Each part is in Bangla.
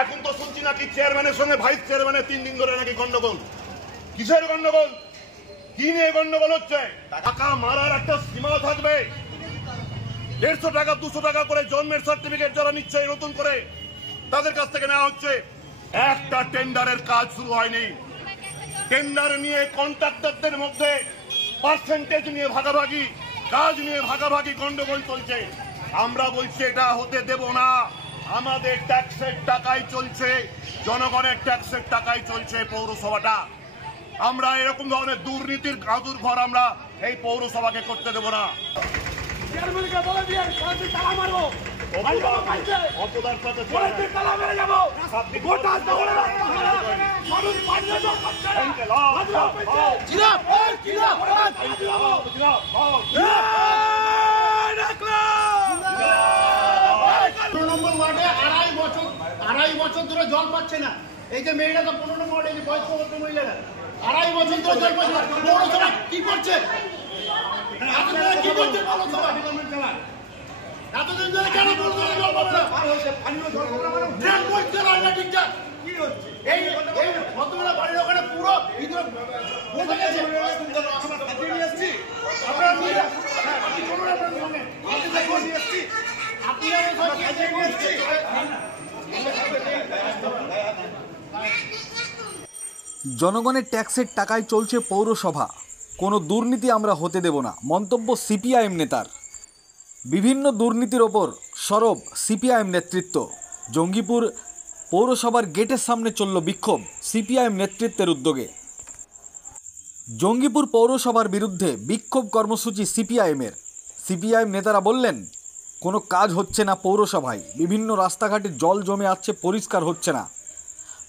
এখন তো শুনছি নাকি চেয়ারম্যানের সঙ্গে ভাইস চেয়ারম্যানের 3 দিন ধরে নাকি গন্ডগোল। কিসের গন্ডগোল? কি নিয়ে গন্ডগোল হচ্ছে? টাকা মারার একটা সীমা থাকবে। 150 টাকা 200 টাকা করে জন্মের সার্টিফিকেট যারা নিচ্ছে নতুন করে তাদের কাছ থেকে নেওয়া হচ্ছে। একটা টেন্ডারের কাজ শুরু হয়নি। টেন্ডার নিয়ে কন্ট্রাক্টরদের মধ্যে পার্সেন্টেজ নিয়ে ভাগাভাগি, কাজ নিয়ে ভাগাভাগি গন্ডগোল চলছে। আমরা বলছি এটা হতে দেব না। আমাদের ট্যাক্সের টাকায় চলছে, জনগণের ট্যাক্সের টাকায় চলছে পৌরসভাটা। আমরা এরকম ধরনের দুর্নীতির গাদুর ঘর আমরা এই পৌরসভাকে করতে দেব না। আড়াই বছর ধরে জল পাচ্ছে না। এই যে মেয়েরা তো 15 নম্বর ওয়ার্ডে বয়স্ক মহিলারা 2.5 বছর ধরে জল পাচ্ছে না। পৌরসভা কি করছে? কি করছে পৌরসভা? এতদিন ধরে কেন পৌরসভা জল পাচ্ছে না? ট্রেন করছে না ঠিকঠাক। কি হচ্ছে? এই ভদ্রবেলা বাড়ির ওখানে পুরো ভিতরে বসে গেছে। আপনারা নিয়ে আপনি কোন আপনার সঙ্গে আপনি জনগণের ট্যাক্সের টাকায় চলছে পৌরসভা, কোনো দুর্নীতি আমরা হতে দেব না, মন্তব্য সিপিআইএম নেতার। বিভিন্ন দুর্নীতির ওপর সরব সিপিআইএম নেতৃত্ব। জঙ্গিপুর পৌরসভার গেটের সামনে চলল বিক্ষোভ সিপিআইএম নেতৃত্বের উদ্যোগে। জঙ্গিপুর পৌরসভার বিরুদ্ধে বিক্ষোভ কর্মসূচি সিপিআইএমের। সিপিআইএম নেতারা বললেন, কোনো কাজ হচ্ছে না পৌরসভায়, বিভিন্ন রাস্তাঘাটে জল জমে আসছে, পরিষ্কার হচ্ছে না।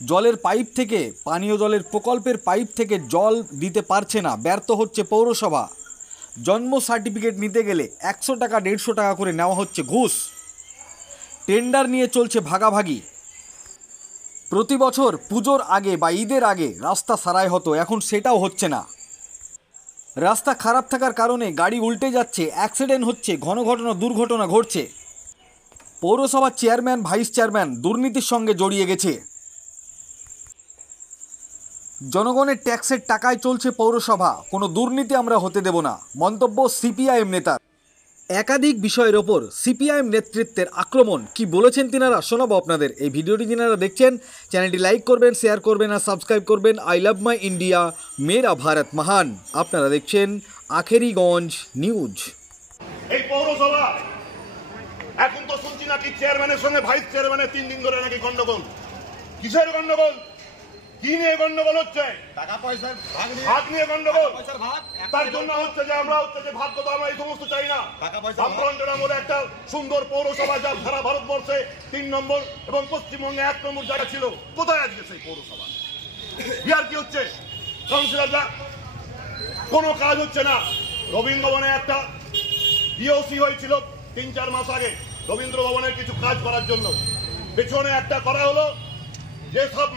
জলের পাইপ থেকে, পানীয় জলের প্রকল্পের পাইপ থেকে জল দিতে পারছে না, ব্যর্থ হচ্ছে পৌরসভা। জন্ম সার্টিফিকেট নিতে গেলে 100 টাকা 150 টাকা করে নেওয়া হচ্ছে ঘুষ। টেন্ডার নিয়ে চলছে ভাগাভাগি। প্রতি বছর পুজোর আগে বা ঈদের আগে রাস্তা সারাই হতো, এখন সেটাও হচ্ছে না। রাস্তা খারাপ থাকার কারণে গাড়ি উল্টে যাচ্ছে, অ্যাক্সিডেন্ট হচ্ছে, ঘন ঘটনা দুর্ঘটনা ঘটছে। পৌরসভার চেয়ারম্যান ভাইস চেয়ারম্যান দুর্নীতির সঙ্গে জড়িয়ে গেছে। জনগণের ট্যাক্সের টাকায় চলছে পৌরসভা, কোনো দুর্নীতি আমরা হতে দেব না, মন্তব্য সিপিআইএম নেতার। একাধিক বিষয়ের ওপর সিপিআইএম নেতৃত্বের আক্রমণ, কি বলেছেন তিনারা শোনাবো আপনাদের। এই ভিডিওটি যিনারা দেখছেন চ্যানেলটি লাইক করবেন, শেয়ার করবেন আর সাবস্ক্রাইব করবেন। আই লাভ মাই ইন্ডিয়া, মেরা ভারত মহান। আপনারা দেখছেন আখেরিগঞ্জ নিউজ। এই পৌরসভা এখন তো শুনছি নাকি চেয়ারম্যানের সঙ্গে ভাইস চেয়ারম্যানের 3 দিন ধরে নাকি গন্ডগোল। কিসের গন্ডগোল? কি নিয়ে গন্ডগোল হচ্ছে? টাকা পয়সার ভাগ নিয়ে গন্ডগোল। তার জন্য হচ্ছে যে আমরা ভাগ তো আমরা এই সমস্ত চাই না। আপনারা বলে একটা সুন্দর পৌরসভা যা সারা ভারতবর্ষে 3 নম্বর এবং পশ্চিমবঙ্গে 1 নম্বর জায়গা ছিল, কোথায় আজকে সেই পৌরসভা? বিহার কি হচ্ছে? কাউন্সিলররা কোনো কাজ হচ্ছে না। রবীন্দ্র ভবনে একটা ডিওসি হয়েছিল 3-4 মাস আগে রবীন্দ্র ভবনের কিছু কাজ করার জন্য, পেছনে একটা করা হলো যে সব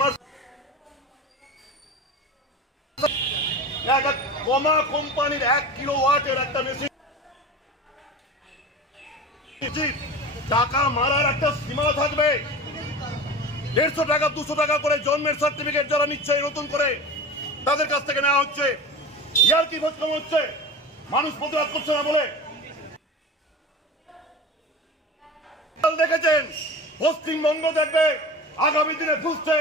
কমা কোম্পানির 1 কিলোওয়াটের একটা মেশিন। টাকা মারার একটা সীমা থাকবে। 150 টাকা 200 টাকা করে জন্মের সার্টিফিকেট যারা নিচ্ছে নতুন করে তাদের কাছ থেকে নেওয়া হচ্ছে। ইয়ার কি ভোটকম হচ্ছে? মানুষ প্রতিবাদ করছে না বলে দেখেছেন। পশ্চিমবঙ্গ দেখবে আগামী দিনে বুঝছে,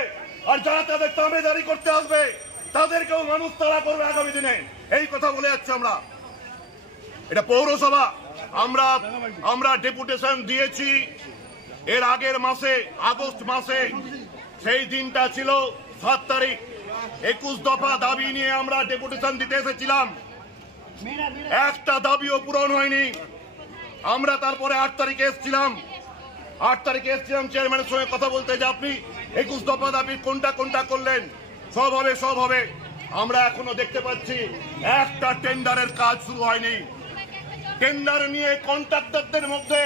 আর যারা তাদের তাবেদারি করতে আসবে তাদেরকেও মানুষ তাড়া করবে আগামী দিনে। এই কথা বলে যাচ্ছে আমরা। এটা পৌরসভা, আমরা ডেপুটেশন দিয়েছি এর আগের মাসে, আগস্ট মাসে। সেই দিনটা ছিল 7 তারিখ। 21 দফা দাবি নিয়ে আমরা ডেপুটেশন দিতে এসেছিলাম, একটা দাবিও পূরণ হয়নি। আমরা তারপরে 8 তারিখে এসেছিলাম। 8 তারিখে এসেছিলাম চেয়ারম্যানের সঙ্গে কথা বলতে যে আপনি 21 দফা দাবি কোনটা করলেন, সব হবে। আমরা এখনো দেখতে পাচ্ছি একটা টেন্ডারের কাজ শুরু হয়নি। টেন্ডার নিয়ে কন্ট্রাক্টরদের মধ্যে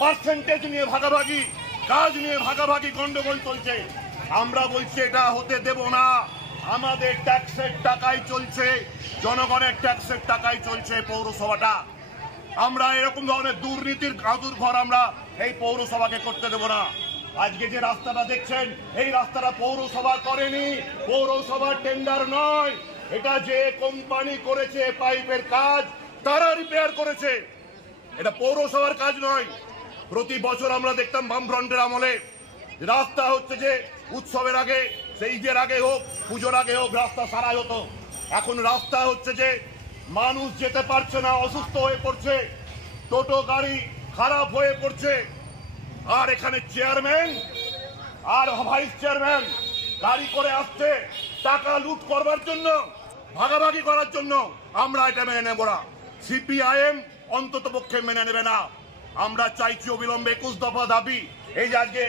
পার্সেন্টেজ নিয়ে ভাগাভাগি, কাজ নিয়ে ভাগাভাগি গন্ডগোল চলছে। আমরা বলছি এটা হতে দেব না। আমাদের ট্যাক্সের টাকায় চলছে, জনগণের ট্যাক্সের টাকায় চলছে পৌরসভাটা। আমরা এরকম ধরনের দুর্নীতির গাদুর ঘর আমরা এই পৌরসভাকে করতে দেব না। আজকে যে রাস্তাটা দেখছেন এই রাস্তাটা পৌরসভা করেনি, পৌরসভার টেন্ডার নয়, এটা যে কোম্পানি করেছে পাইপের কাজ তারা রিপেয়ার করেছে, এটা পৌরসভার কাজ নয়। প্রতি বছর আমরা দেখতাম বামফ্রন্টের আমলে রাস্তা হচ্ছে যে উৎসবের আগে, সেই ঈদের আগে হোক, পুজোর আগে হোক, রাস্তা সারাই হতো। এখন রাস্তা হচ্ছে যে মানুষ যেতে পারছে না, অসুস্থ হয়ে পড়ছে, টোটো গাড়ি খারাপ হয়ে পড়ছে, আর এখানে চেয়ারম্যান আর ভাইস চেয়ারম্যান গাড়ি করে আসছে টাকা লুট করবার জন্য, ভাগাভাগি করার জন্য। আমরা এটা মেনে নেব না, সিপিআইএম অন্তত পক্ষে মেনে নেবে না। আমরা চাইছি অবিলম্বে 21 দফা দাবি। এই যে আজকে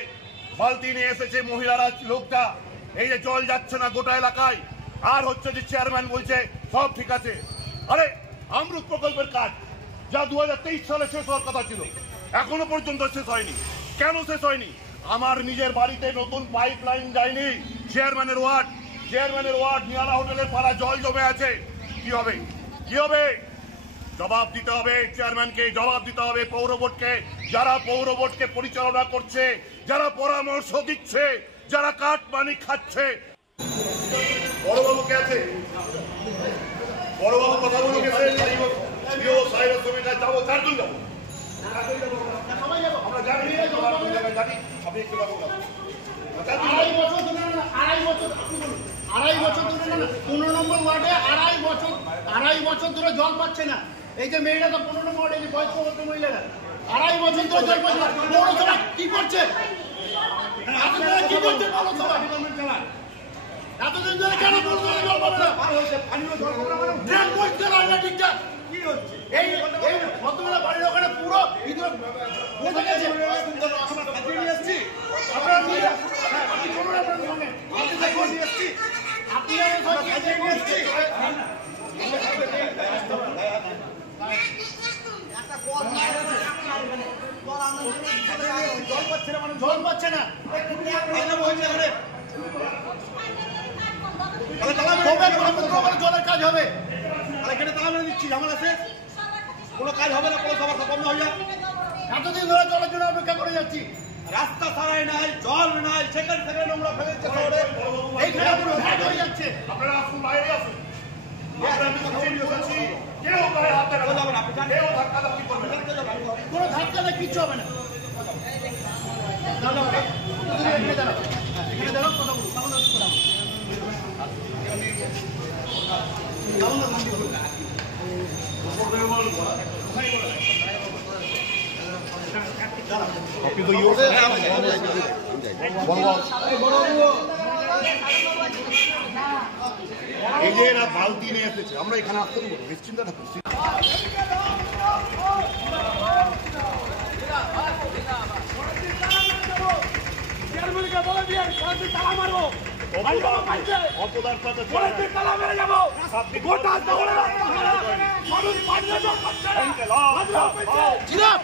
বালতি নিয়ে এসেছে মহিলারা, লোকটা, এই যে জল যাচ্ছে না গোটা এলাকায়, আর হচ্ছে যে চেয়ারম্যান বলছে সব ঠিক আছে। আরে আমরুত প্রকল্পের কাজ যা 2023 সালে শেষ হওয়ার কথা ছিল, এখনো পর্যন্ত শেষ হয়নি। কেন শেষ হয়নি? আমার নিজের বাড়িতে নতুন পাইপ লাইন যায়নি। চেয়ারম্যানের ওয়ার্ড নিয়ালা হোটেলের পাড়া জল জমে আছে। কি হবে? কি হবে? জবাব দিতে হবে চেয়ারম্যানকে, জবাব দিতে হবে পৌর বোর্ডকে, যারা পৌর বোর্ডকে পরিচালনা করছে, যারা পরামর্শ দিচ্ছে, যারা কাটমানি খাচ্ছে। বড়বাবু কে আছে? বড়বাবু কথা বলুন। যাবো, চারজন যাবো, আমরা জানি আপনি একটু আড়াই বছর ধরে 15 নম্বর ওয়ার্ডে আড়াই বছর ধরে জল পাচ্ছে না। এই যে মেয়েরা তো 15 নম্বর ওয়ার্ডে, বয়স্ক মহিলারা আড়াই বছর ধরে জল পাচ্ছে না। পৌরসভা কি করছে? এতদিন ধরে কেন পৌরসভা জল পাবে না? ড্রেন করছে না ঠিকঠাক। কি হচ্ছে? এই ভদ্রবেলা বাড়ির ওখানে পুরো বসে গেছে। জল পাচ্ছে না। জলের কাজ হবে, এখানে তালা মেরে দিচ্ছি, ঝামেলা শেষ, কোনো কাজ হবে না, পৌরসভার বন্ধ হয়ে যায়। এতদিন ধরে জলের জন্য অপেক্ষা করে যাচ্ছি, রাস্তা সারাই নাই, জল নাই, সেখানে নোংরা ফেলেছে শহরে, এইখানে পুরো ঘাট হয়ে যাচ্ছে। আপনারা আসুন, বাইরে আসুন। কেউ গায়ে হাত দেখাতে যাবে না, কেউ ধাক্কাধাক্কি করবে না, কোনো ধাক্কা দেয় কিচ্ছু হবে না। এখানে দাঁড়াও, কথা বলুন, এই যে এরা বালতি নিয়ে এসেছে, আমরা এখানে আসতে দেবো, নিশ্চিন্তে থাকুন। জিরাফ